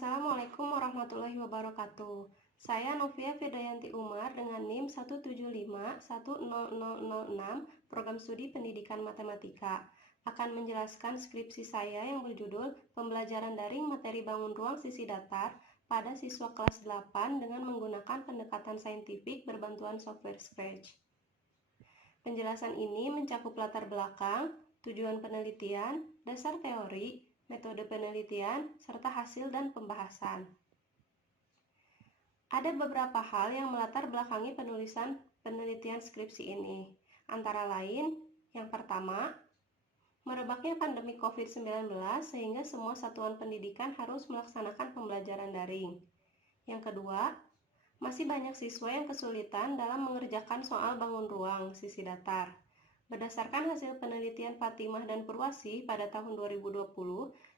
Assalamualaikum warahmatullahi wabarakatuh. Saya Novia Fidayanti Umar dengan NIM 175100006 Program Studi Pendidikan Matematika akan menjelaskan skripsi saya yang berjudul Pembelajaran Daring Materi Bangun Ruang Sisi Datar pada siswa kelas 8 dengan menggunakan pendekatan saintifik berbantuan software Scratch. Penjelasan ini mencakup latar belakang, tujuan penelitian, dasar teori, metode penelitian, serta hasil dan pembahasan. Ada beberapa hal yang melatar belakangi penulisan penelitian skripsi ini. Antara lain, yang pertama, merebaknya pandemi COVID-19 sehingga semua satuan pendidikan harus melaksanakan pembelajaran daring. Yang kedua, masih banyak siswa yang kesulitan dalam mengerjakan soal bangun ruang sisi datar. Berdasarkan hasil penelitian Fatimah dan Purwasi pada tahun 2020,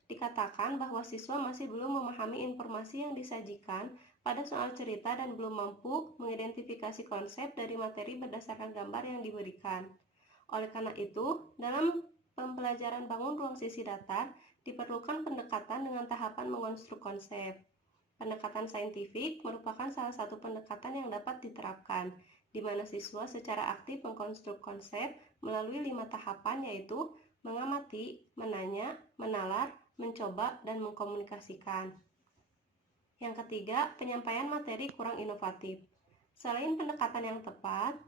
dikatakan bahwa siswa masih belum memahami informasi yang disajikan pada soal cerita dan belum mampu mengidentifikasi konsep dari materi berdasarkan gambar yang diberikan. Oleh karena itu, dalam pembelajaran bangun ruang sisi datar, diperlukan pendekatan dengan tahapan mengonstruk konsep. Pendekatan saintifik merupakan salah satu pendekatan yang dapat diterapkan, di mana siswa secara aktif mengkonstruk konsep melalui 5 tahapan yaitu mengamati, menanya, menalar, mencoba, dan mengkomunikasikan. Yang ketiga, penyampaian materi kurang inovatif. Selain pendekatan yang tepat,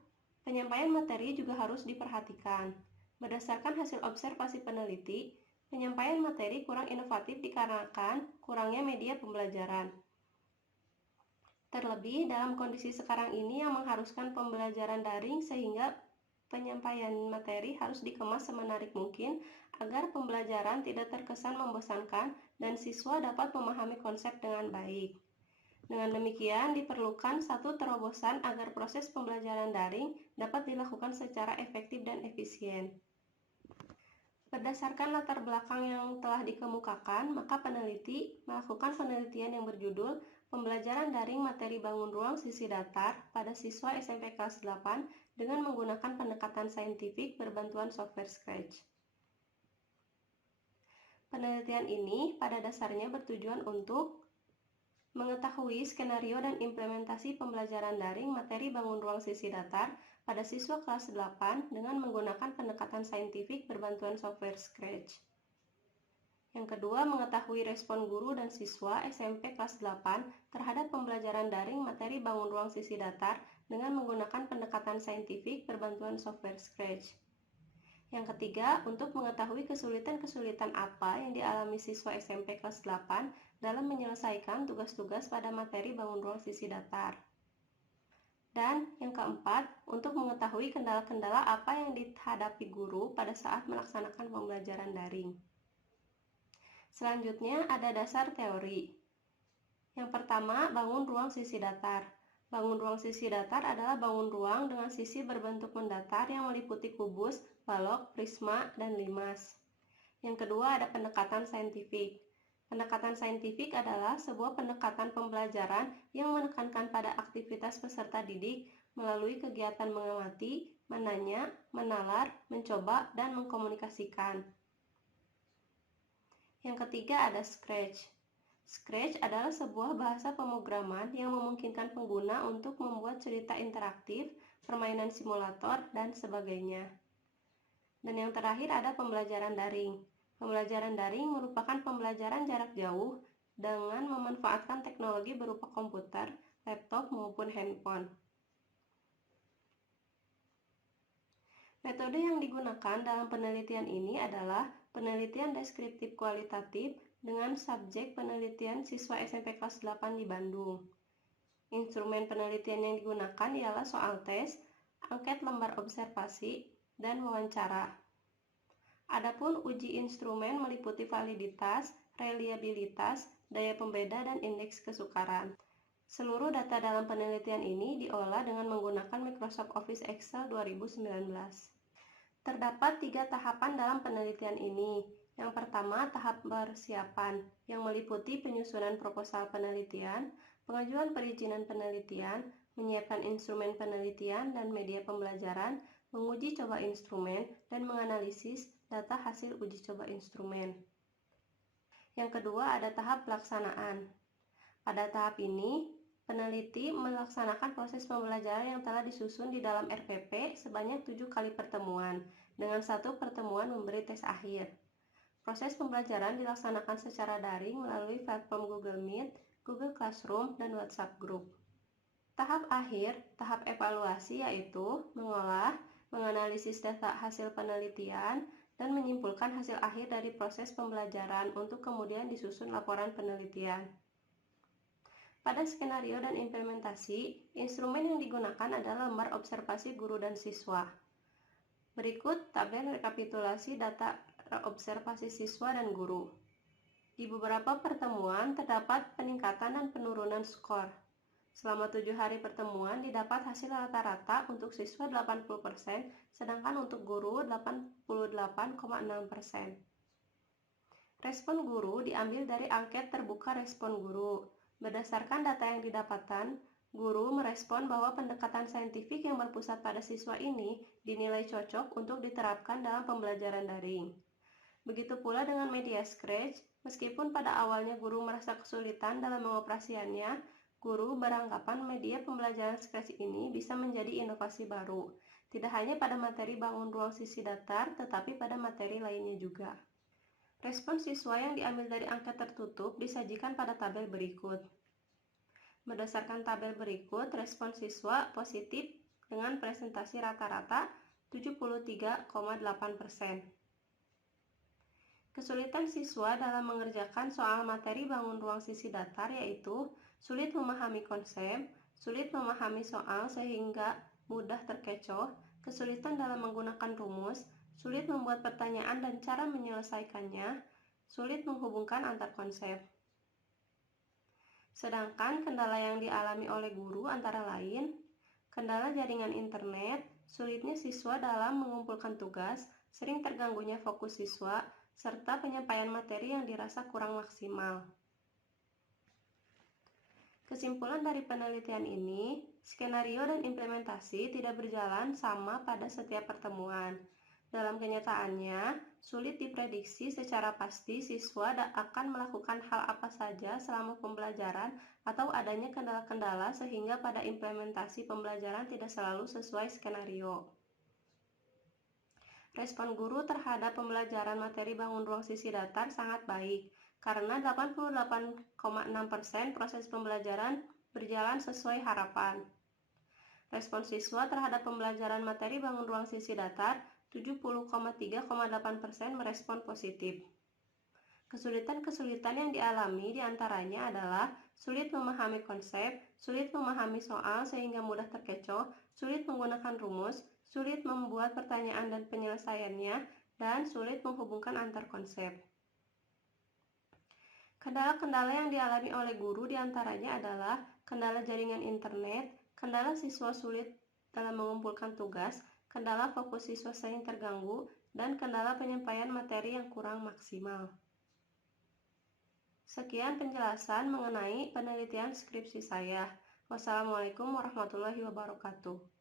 penyampaian materi juga harus diperhatikan. Berdasarkan hasil observasi peneliti, penyampaian materi kurang inovatif dikarenakan kurangnya media pembelajaran. Terlebih dalam kondisi sekarang ini yang mengharuskan pembelajaran daring sehingga penyampaian materi harus dikemas semenarik mungkin agar pembelajaran tidak terkesan membosankan dan siswa dapat memahami konsep dengan baik. Dengan demikian, diperlukan satu terobosan agar proses pembelajaran daring dapat dilakukan secara efektif dan efisien. Berdasarkan latar belakang yang telah dikemukakan, maka peneliti melakukan penelitian yang berjudul Pembelajaran Daring Materi Bangun Ruang Sisi Datar pada siswa SMP kelas 8 dengan menggunakan pendekatan saintifik berbantuan software Scratch. Penelitian ini pada dasarnya bertujuan untuk mengetahui skenario dan implementasi pembelajaran daring materi bangun ruang sisi datar pada siswa kelas 8 dengan menggunakan pendekatan saintifik berbantuan software Scratch. Yang kedua, mengetahui respon guru dan siswa SMP kelas 8 terhadap pembelajaran daring materi bangun ruang sisi datar dengan menggunakan pendekatan saintifik berbantuan software Scratch. Yang ketiga, untuk mengetahui kesulitan-kesulitan apa yang dialami siswa SMP kelas 8 dalam menyelesaikan tugas-tugas pada materi bangun ruang sisi datar. Dan yang keempat, untuk mengetahui kendala-kendala apa yang dihadapi guru pada saat melaksanakan pembelajaran daring. Selanjutnya ada dasar teori. Yang pertama, bangun ruang sisi datar. Bangun ruang sisi datar adalah bangun ruang dengan sisi berbentuk mendatar yang meliputi kubus, balok, prisma, dan limas. Yang kedua ada pendekatan saintifik. Pendekatan saintifik adalah sebuah pendekatan pembelajaran yang menekankan pada aktivitas peserta didik melalui kegiatan mengamati, menanya, menalar, mencoba, dan mengkomunikasikan. Yang ketiga ada Scratch. Scratch adalah sebuah bahasa pemrograman yang memungkinkan pengguna untuk membuat cerita interaktif, permainan simulator, dan sebagainya. Dan yang terakhir ada pembelajaran daring. Pembelajaran daring merupakan pembelajaran jarak jauh dengan memanfaatkan teknologi berupa komputer, laptop, maupun handphone. Metode yang digunakan dalam penelitian ini adalah penelitian deskriptif kualitatif dengan subjek penelitian siswa SMP kelas 8 di Bandung. Instrumen penelitian yang digunakan ialah soal tes, angket lembar observasi, dan wawancara. Adapun uji instrumen meliputi validitas, reliabilitas, daya pembeda, dan indeks kesukaran. Seluruh data dalam penelitian ini diolah dengan menggunakan Microsoft Office Excel 2019. Terdapat 3 tahapan dalam penelitian ini. Yang pertama, tahap persiapan, yang meliputi penyusunan proposal penelitian, pengajuan perizinan penelitian, menyiapkan instrumen penelitian dan media pembelajaran, menguji coba instrumen, dan menganalisis data hasil uji coba instrumen. Yang kedua ada tahap pelaksanaan. Pada tahap ini, peneliti melaksanakan proses pembelajaran yang telah disusun di dalam RPP sebanyak 7 kali pertemuan, dengan satu pertemuan memberi tes akhir. Proses pembelajaran dilaksanakan secara daring melalui platform Google Meet, Google Classroom, dan WhatsApp Group. Tahap akhir, tahap evaluasi yaitu mengolah, menganalisis data hasil penelitian, dan menyimpulkan hasil akhir dari proses pembelajaran untuk kemudian disusun laporan penelitian. Pada skenario dan implementasi, instrumen yang digunakan adalah lembar observasi guru dan siswa. Berikut tabel rekapitulasi data observasi siswa dan guru. Di beberapa pertemuan terdapat peningkatan dan penurunan skor. Selama 7 hari pertemuan didapat hasil rata-rata untuk siswa 80%, sedangkan untuk guru 88,6%. Respon guru diambil dari angket terbuka respon guru. Berdasarkan data yang didapatkan, guru merespon bahwa pendekatan saintifik yang berpusat pada siswa ini dinilai cocok untuk diterapkan dalam pembelajaran daring. Begitu pula dengan media Scratch, meskipun pada awalnya guru merasa kesulitan dalam mengoperasikannya, guru beranggapan media pembelajaran Scratch ini bisa menjadi inovasi baru, tidak hanya pada materi bangun ruang sisi datar, tetapi pada materi lainnya juga. Respon siswa yang diambil dari angka tertutup disajikan pada tabel berikut. Berdasarkan tabel berikut, respon siswa positif dengan presentasi rata-rata 73,8%. Kesulitan siswa dalam mengerjakan soal materi bangun ruang sisi datar yaitu sulit memahami konsep, sulit memahami soal sehingga mudah terkecoh, kesulitan dalam menggunakan rumus, sulit membuat pertanyaan dan cara menyelesaikannya, sulit menghubungkan antar konsep. Sedangkan kendala yang dialami oleh guru antara lain, kendala jaringan internet, sulitnya siswa dalam mengumpulkan tugas, sering terganggunya fokus siswa, serta penyampaian materi yang dirasa kurang maksimal. Kesimpulan dari penelitian ini, skenario dan implementasi tidak berjalan sama pada setiap pertemuan. Dalam kenyataannya, sulit diprediksi secara pasti siswa akan melakukan hal apa saja selama pembelajaran atau adanya kendala-kendala sehingga pada implementasi pembelajaran tidak selalu sesuai skenario. Respon guru terhadap pembelajaran materi bangun ruang sisi datar sangat baik, karena 88,6% proses pembelajaran berjalan sesuai harapan. Respon siswa terhadap pembelajaran materi bangun ruang sisi datar 70,3,8% merespon positif. Kesulitan-kesulitan yang dialami diantaranya adalah sulit memahami konsep, sulit memahami soal sehingga mudah terkecoh, sulit menggunakan rumus, sulit membuat pertanyaan dan penyelesaiannya, dan sulit menghubungkan antar konsep. Kendala-kendala yang dialami oleh guru diantaranya adalah kendala jaringan internet, kendala siswa sulit dalam mengumpulkan tugas, kendala fokus siswa sering terganggu, dan kendala penyampaian materi yang kurang maksimal. Sekian penjelasan mengenai penelitian skripsi saya. Wassalamualaikum warahmatullahi wabarakatuh.